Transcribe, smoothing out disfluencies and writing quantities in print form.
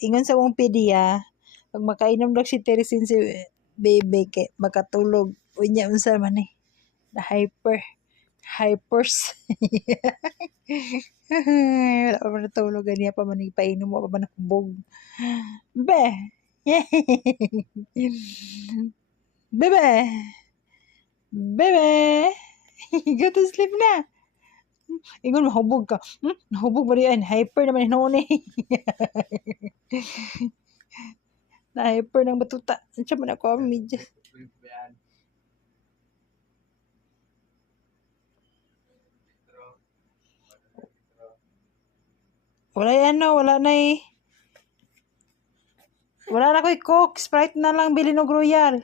Ingon sa mong pediya, pag makainom dag si Teresin si bebe kay makatulog. Unya unsa man eh. Na hypers. Wala pa man natulog ganiya pa man ipainom mo pa man nakubog. Be. Bebe. Bebe. Go to sleep na. Ingon mahubog ka. Nahubog ba riyan? Hyper naman hinoon eh. Na hyper ng batuta. Ansa man ako medyo. Wala ano, wala na eh. Wala na ko'y Coke. Sprite na lang bilhin og Royal.